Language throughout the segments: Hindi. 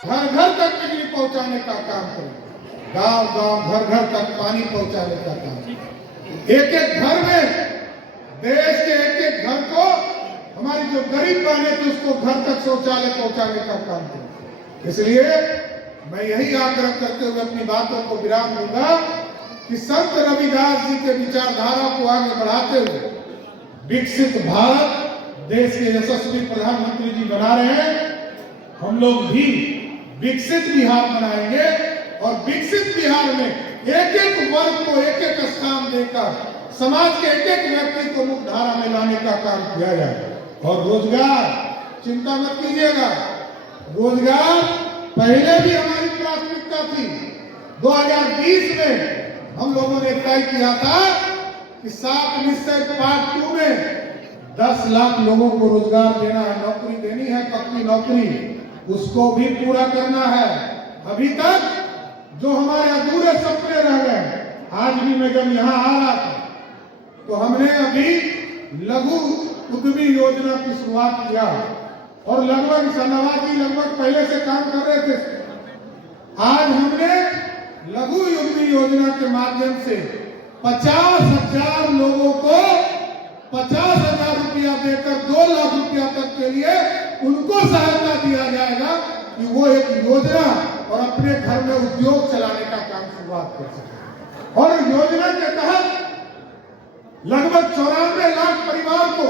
घर घर तक बिजली पहुंचाने का काम करें, गांव गांव घर घर तक पानी पहुंचाने का काम, एक एक घर में, देश के एक एक घर को, हमारी जो गरीब बहनें थी उसको घर तक शौचालय पहुंचाने का काम करें। इसलिए मैं यही आग्रह करते हुए अपनी बातों को विराम दूंगा कि संत रविदास जी के विचारधारा को आगे बढ़ाते हुए विकसित भारत, देश के यशस्वी प्रधानमंत्री जी बना रहे हैं, हम लोग भी विकसित बिहार बनाएंगे और विकसित बिहार में एक एक वर्ग को एक एक स्थान देकर समाज के एक एक व्यक्ति को मुख्यधारा में लाने का काम किया जाए। और रोजगार, चिंता मत कीजिएगा, रोजगार पहले भी हमारी प्राथमिकता थी। 2020 में हम लोगों ने तय किया था कि 7 निश्चय पार्ट 2 में 10 लाख लोगों को रोजगार देना है, नौकरी देनी है, पक्की नौकरी, उसको भी पूरा करना है। अभी तक जो हमारे अधूरे सपने रह गए, आज भी मैं जब यहाँ आ रहा था तो हमने अभी लघु उद्यमी योजना की शुरुआत किया और लगभग सन्नावा जी लगभग पहले से काम कर रहे थे। आज हमने लघु उद्यमी योजना के माध्यम से 50,000 लोगों को 50,000 रुपया देकर 2 लाख रुपया तक के लिए उनको सहायता दिया जाएगा कि वो एक योजना और अपने घर में उद्योग चलाने का काम शुरुआत कर सके। और योजना के तहत लगभग 94 लाख परिवार को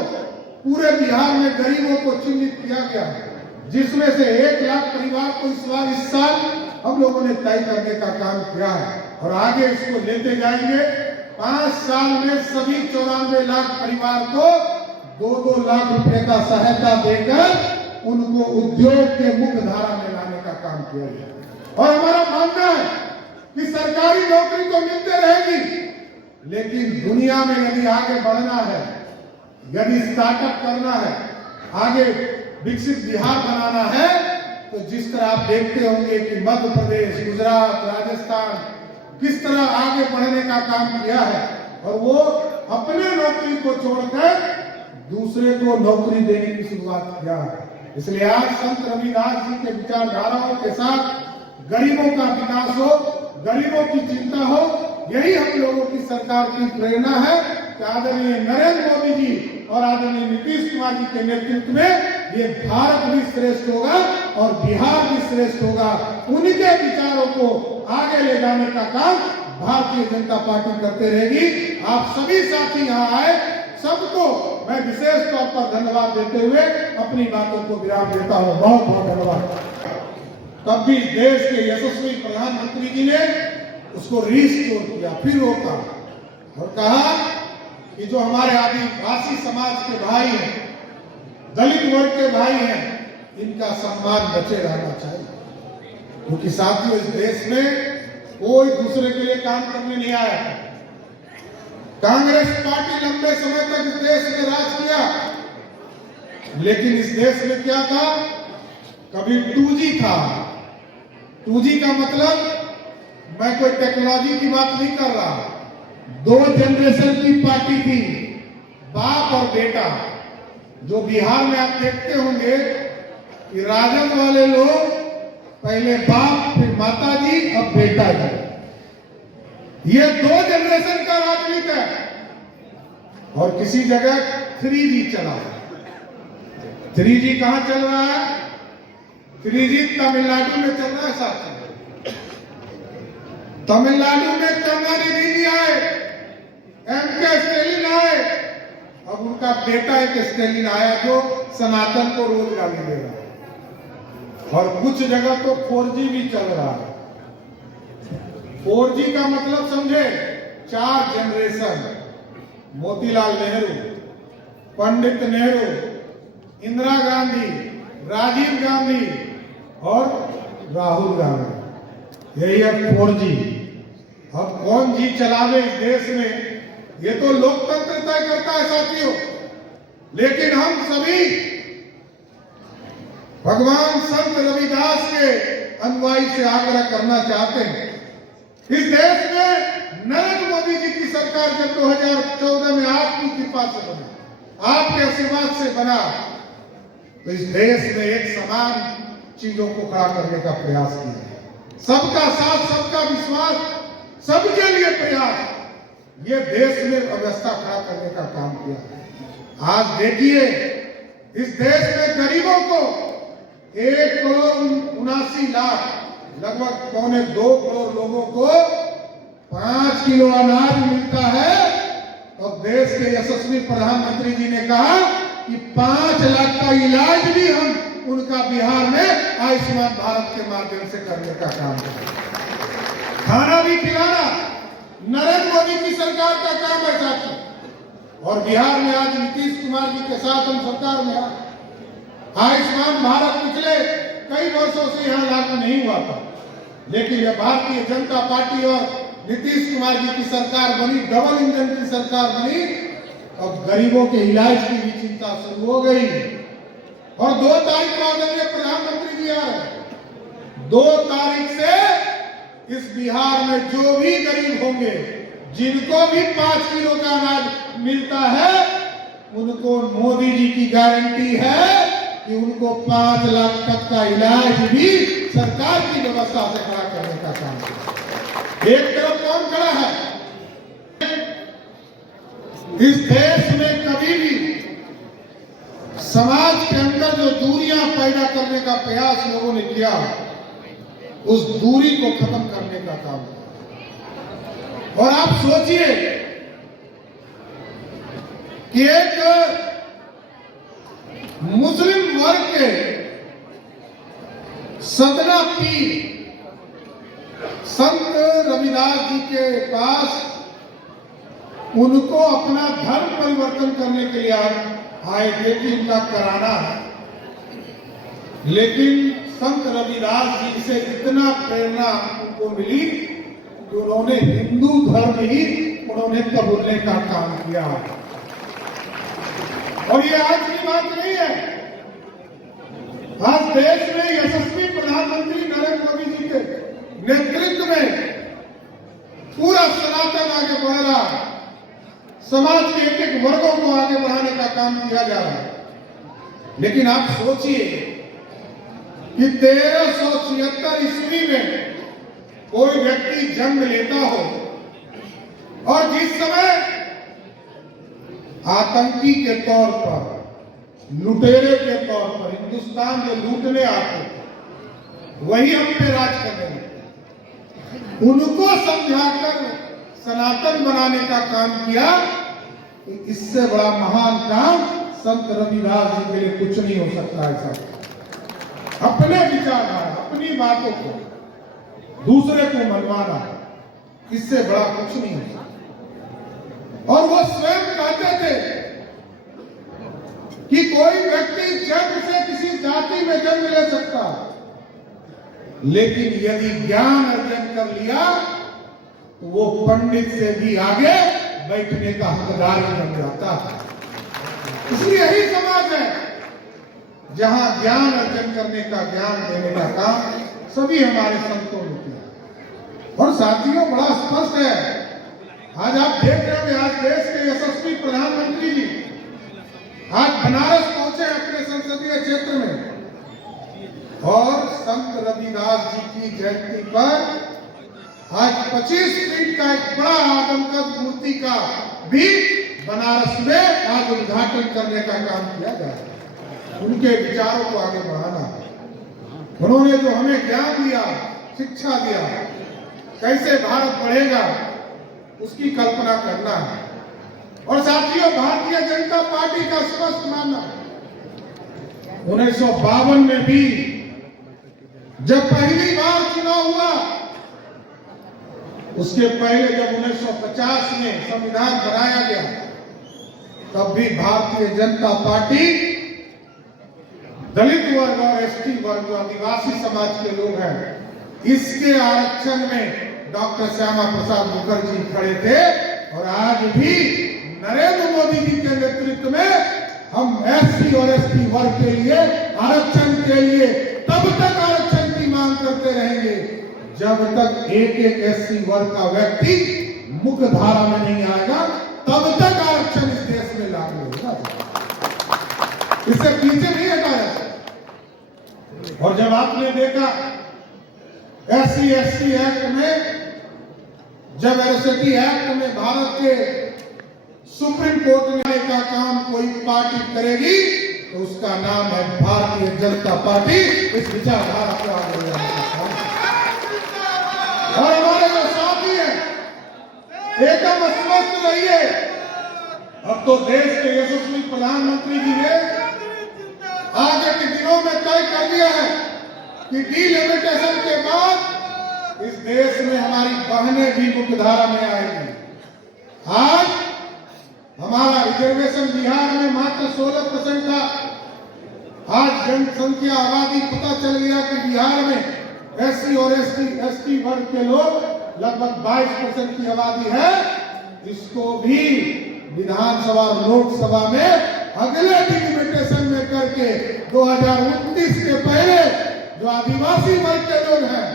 पूरे बिहार में गरीबों को चिन्हित किया गया, जिसमें से 1 लाख परिवार को इस साल हम लोगों ने तय करने का काम किया है और आगे इसको लेते जाएंगे। 5 साल में सभी 94 लाख परिवार को 2-2 लाख रुपए का सहायता देकर उनको उद्योग के मुख्य धारा में लाने का काम किया गया। और हमारा मानना है कि सरकारी नौकरी तो मिलते रहेगी, लेकिन दुनिया में यदि आगे बढ़ना है, यदि स्टार्टअप करना है, आगे विकसित बिहार बनाना है, तो जिस तरह आप देखते होंगे कि मध्य प्रदेश, गुजरात, राजस्थान किस तरह आगे बढ़ने का काम किया है और वो अपने नौकरी को छोड़कर दूसरे को नौकरी देने की शुरुआत किया है। इसलिए आज संत रविदास जी के विचारधाराओं के साथ गरीबों का विकास हो, गरीबों की चिंता हो, यही हम लोगों की सरकार की प्रेरणा है कि आदरणीय नरेंद्र मोदी जी और आदरणीय नीतीश कुमार जी के नेतृत्व में ये भारत भी श्रेष्ठ होगा और बिहार भी श्रेष्ठ होगा। उन्हीं के विचारों को आगे ले जाने का काम भारतीय जनता पार्टी करते रहेगी। आप सभी साथी यहाँ आए, सबको मैं विशेष तौर पर धन्यवाद देते हुए अपनी बातों को विराम देता हूँ। बहुत बहुत धन्यवाद। तब भी देश के यशस्वी प्रधानमंत्री जी ने उसको रिस्टोर किया, फिर रोका और कहा कि जो हमारे आदिवासी समाज के भाई हैं, दलित वर्ग के भाई हैं, इनका सम्मान बचे रहना चाहिए, क्योंकि साथियों इस देश में कोई दूसरे के लिए काम करने नहीं आया। कांग्रेस पार्टी लंबे समय तक इस देश में राज किया, लेकिन इस देश में क्या था, कभी 2G था। 2G का मतलब, मैं कोई टेक्नोलॉजी की बात नहीं कर रहा, 2 जनरेशन की पार्टी थी, बाप और बेटा। जो बिहार में आप देखते होंगे कि राजद वाले लोग पहले बाप, फिर माता जी, अब बेटा जी, ये 2 जनरेशन का राजनीति है। और किसी जगह 3G चला। 3G कहां चल रहा है? 3G तमिलनाडु में चल रहा है साथियों। तमिलनाडु में करुणानिधि जी आए, MK स्टालिन आए, अब उनका बेटा एक स्टालिन आया जो सनातन को रोज गाली दे रहा है। और कुछ जगह तो 4G भी चल रहा है। 4G का मतलब समझे, 4 जनरेशन, मोतीलाल नेहरू, पंडित नेहरू, इंदिरा गांधी, राजीव गांधी और राहुल गांधी, यही है 4G। अब कौन जी चलावे इस देश में, ये तो लोकतंत्र तय करता है साथियों। लेकिन हम सभी भगवान संत रविदास के अनुयायी से आग्रह करना चाहते हैं, इस देश में नरेंद्र मोदी जी की सरकार जब 2014 में आपकी कृपा से बना, आपके आशीर्वाद से बना, तो इस देश में एक समान चीजों को खड़ा करने का प्रयास किया है। सबका साथ, सबका विश्वास, सबके लिए प्रयास, ये देश में व्यवस्था खड़ा करने का काम किया है। आज देखिए इस देश में गरीबों को 1,79,00,000 लगभग 2.25 करोड़ लोगों को 5 किलो अनाज मिलता है। और देश के यशस्वी प्रधानमंत्री जी ने कहा कि 5 लाख का इलाज भी हम उनका बिहार में आयुष्मान भारत के माध्यम से करने का काम करें। खाना भी खिलाना नरेंद्र मोदी की सरकार का काम है साथियों। और बिहार में आज नीतीश कुमार जी के साथ हम सरकार में आयुष्मान भारत पिछले कई वर्षों से यहाँ लागू नहीं हुआ था, लेकिन यह भारतीय जनता पार्टी और नीतीश कुमार जी की सरकार बनी, डबल इंजन की सरकार बनी, और गरीबों के इलाज की भी चिंता शुरू हो गई। और 2 तारीख को आदरणीय प्रधानमंत्री जी आ रहे हैं। 2 तारीख से इस बिहार में जो भी गरीब होंगे, जिनको भी 5 किलो का अनाज मिलता है, उनको मोदी जी की गारंटी है कि उनको 5 लाख तक का इलाज भी सरकार की व्यवस्था से खड़ा करने का काम है। एक तरफ कौन खड़ा है? इस देश में कभी भी समाज के अंदर जो दूरियां पैदा करने का प्रयास लोगों ने किया, उस दूरी को खत्म करने का काम है। और आप सोचिए कि एक मुस्लिम वर्ग के सदना पीर संत रविदास जी के पास उनको अपना धर्म परिवर्तन करने के लिए आए थे कि उनका कराना है, लेकिन संत रविदास जी से इतना प्रेरणा उनको मिली कि उन्होंने हिंदू धर्म ही उन्होंने कबूलने का काम किया। और ये आज की बात नहीं है। आज देश में यशस्वी प्रधानमंत्री नरेंद्र मोदी जी के नेतृत्व में पूरा सनातन आगे बढ़ रहा है। समाज के एक वर्गों को आगे बढ़ाने का काम किया जा रहा है। लेकिन आप सोचिए कि 1376 ईस्वी में कोई व्यक्ति जन्म लेता हो और जिस समय आतंकी के तौर पर, लुटेरे के तौर पर हिंदुस्तान जो लूटने आते थे, वही हम पे राज करने लगे, उनको समझाकर सनातन बनाने का काम किया। कि इससे बड़ा महान काम संत रविदास जी के लिए कुछ नहीं हो सकता है। ऐसा अपने विचारधारा, अपनी बातों को दूसरे को मनवाना, इससे बड़ा कुछ नहीं हो सकता। और वो स्वयं कहते थे कि कोई व्यक्ति जन्म से किसी जाति में जन्म ले सकता, लेकिन यदि ज्ञान अर्जन कर लिया तो वो पंडित से भी आगे बैठने का हकदार बन जाता है। इसलिए यही समाज है जहां ज्ञान अर्जन करने का, ज्ञान देने का काम सभी हमारे संतों ने किया। और साथियों, बड़ा स्पष्ट है, आज आप देख रहे हैं, आज देश के यशस्वी प्रधानमंत्री जी आज बनारस पहुंचे अपने संसदीय क्षेत्र में, और संत रविदास जी की जयंती पर आज 25 फीट का एक बड़ा आदमकद मूर्ति का भी बनारस में आज उद्घाटन करने का काम किया जा रहा है। उनके विचारों को आगे बढ़ाना, उन्होंने जो हमें ज्ञान दिया, शिक्षा दिया, कैसे भारत बढ़ेगा उसकी कल्पना करना है। और साथियों, भारतीय जनता पार्टी का स्पष्ट मानना, 1952 में भी जब पहली बार चुनाव हुआ, उसके पहले जब 1950 में संविधान बनाया गया, तब भी भारतीय जनता पार्टी दलित वर्ग और एसटी वर्ग, आदिवासी समाज के लोग हैं, इसके आरक्षण में डॉक्टर श्यामा प्रसाद मुखर्जी खड़े थे। और आज भी नरेंद्र मोदी जी के नेतृत्व में हम एससी और एसटी वर्ग के लिए, आरक्षण के लिए तब तक आरक्षण की मांग करते रहेंगे जब तक एक एससी वर्ग का व्यक्ति मुख्य धारा में नहीं आएगा, तब तक आरक्षण इस देश में लागू होगा। इससे पीछे नहीं हटा जाता। और जब आपने देखा SC/ST एक्ट में, जब एट्रॉसिटी एक्ट में भारत के सुप्रीम कोर्ट ने का काम कोई पार्टी करेगी तो उसका नाम है भारतीय जनता पार्टी। इस विचारधारा को आगे ले जाने का और हमारे जो साथी हैं एकदम स्वस्थ रहिए। अब तो देश के यशस्वी प्रधानमंत्री जी ने आगे के दिनों में तय कर दिया है कि डिलिमिटेशन के बाद इस देश में हमारी बहनें भी मुख्यधारा में आएंगी। आज हमारा रिजर्वेशन बिहार में मात्र 16% था। आज जनसंख्या आबादी पता चल गया कि बिहार में SC और ST वर्ग के लोग लगभग 22% की आबादी है। इसको भी विधानसभा और लोकसभा में अगले डिलिमिटेशन में करके 2029 के पहले जो आदिवासी वर्ग के लोग हैं,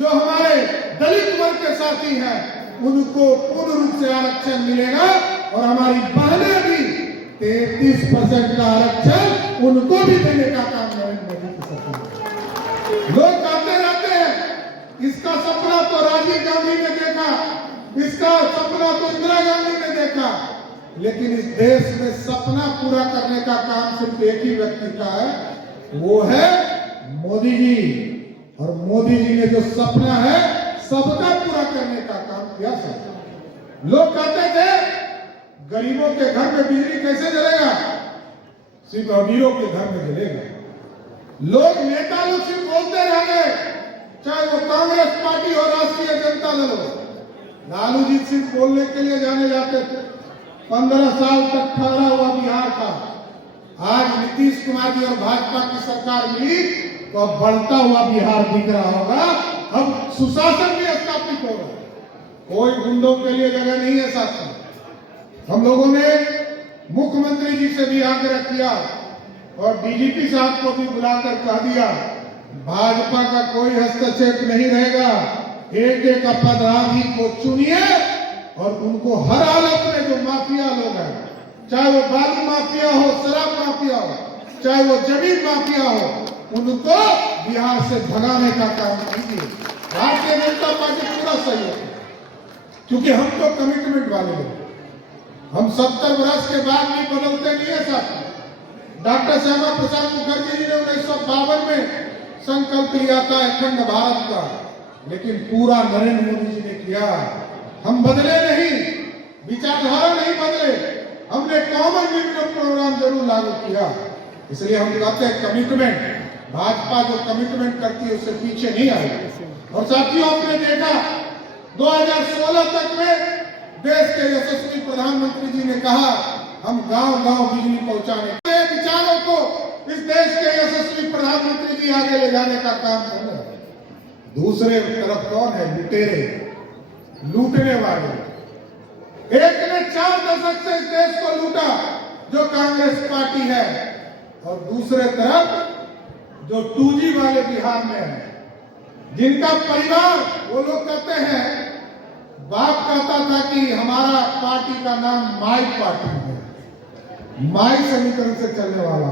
जो हमारे दलित वर्ग के साथी हैं, उनको पूर्ण रूप से आरक्षण मिलेगा और हमारी बहनें भी 33% का आरक्षण उनको भी देने का काम नरेंद्र मोदी की सरकार। लोग कहते रहते हैं इसका सपना तो राजीव गांधी ने देखा, इसका सपना तो इंदिरा गांधी ने देखा, लेकिन इस देश में सपना पूरा करने का काम सिर्फ एक ही व्यक्ति का है, वो है मोदी जी। और मोदी जी ने जो सपना है सबका पूरा करने का काम किया। सब लोग कहते थे गरीबों के घर में बिजली कैसे जलेगा, सिर्फ अमीरों के घर में जलेगा। लोग नेता लोग सिर्फ बोलते रह गए, चाहे वो कांग्रेस पार्टी हो, राष्ट्रीय जनता दल हो। लालू जी सिर्फ बोलने के लिए जाने जाते थे। 15 साल तक ठहरा हुआ बिहार का आज नीतीश कुमार जी और भाजपा की सरकार मिली तो अब बढ़ता हुआ बिहार दिख रहा होगा। अब सुशासन भी स्थापित होगा, कोई गुंडों के लिए जगह नहीं है। साथ हम लोगों ने मुख्यमंत्री जी से भी आग्रह किया और DGP साहब को भी बुलाकर कह दिया भाजपा का कोई हस्तक्षेप नहीं रहेगा। एक एक अपराधी को चुनिए और उनको हर हालत में जो माफिया लोग हैं, चाहे वो बालू माफिया हो, शराब माफिया हो, चाहे वो जमीन माफिया हो, उनको बिहार से भगाने का काम कीजिए। भारतीय जनता पार्टी पूरा सहयोग, क्योंकि हम तो कमिटमेंट वाले लोग, हम 70 वर्ष के बाद भी बदलते नहीं है। साथ डॉक्टर श्यामा प्रसाद मुखर्जी जी ने 1952 में संकल्प लिया था अखंड भारत का, लेकिन पूरा नरेंद्र मोदी जी ने किया। हम बदले नहीं, विचारधारा नहीं बदले, हमने कॉमन मिनिमम प्रोग्राम जरूर लागू किया। इसलिए हम कहते हैं कमिटमेंट, भाजपा जो कमिटमेंट करती है उससे पीछे नहीं आएगी। और साथियों आपने देखा 2016 तक में देश के यशस्वी प्रधानमंत्री जी ने कहा हम गांव-गांव बिजली पहुंचाने के विचारों को इस देश के यशस्वी प्रधानमंत्री जी आगे ले जाने का काम कर रहे हैं। दूसरे तरफ कौन है? लुटेरे, लूटने वाले। एक ने 4 दशक से इस देश को लूटा जो कांग्रेस पार्टी है, और दूसरे तरफ जो 2G वाले बिहार में है, जिनका परिवार, वो लोग कहते हैं, बाप कहता था कि हमारा पार्टी का नाम माई पार्टी है, माई समीकरण से चलने वाला।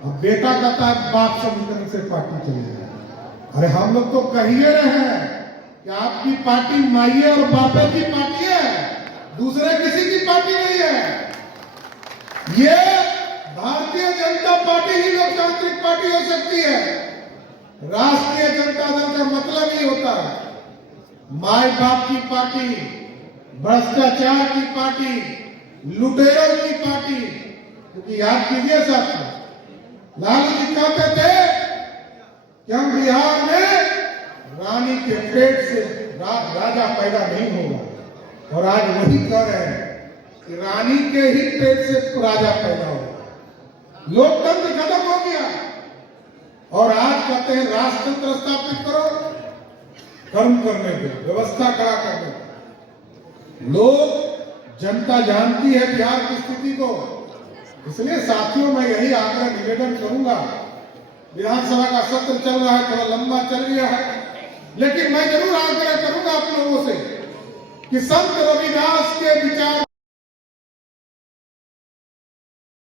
अब बेटा कहता है बाप समीकरण से पार्टी चलेगा। अरे हम लोग तो कह ही रहे हैं कि आपकी पार्टी माइये और बापे की पार्टी है, दूसरे किसी की पार्टी नहीं है। ये भारतीय जनता पार्टी ही लोकतांत्रिक पार्टी हो सकती है। राष्ट्रीय जनता दल का मतलब ही होता है माई बाप की पार्टी, भ्रष्टाचार की पार्टी, लुटेरों की पार्टी। क्योंकि याद कीजिए साथियों, लालू जी कहते थे कि हम बिहार में रानी के पेट से राजा पैदा नहीं होगा, और आज वही कह रहे हैं कि रानी के ही पेट से राजा पैदा होगा। लोकतंत्र खत्म हो गया और आज कहते हैं राष्ट्रतंत्र स्थापित करो, कर्म करने दो, व्यवस्था खड़ा कर दो। लोग, जनता जानती है बिहार की स्थिति को। इसलिए साथियों मैं यही आग्रह निवेदन करूंगा, विधानसभा का सत्र चल रहा है, थोड़ा लंबा चल गया है, लेकिन मैं जरूर आग्रह करूंगा आप लोगों से कि संत रविदास के विचार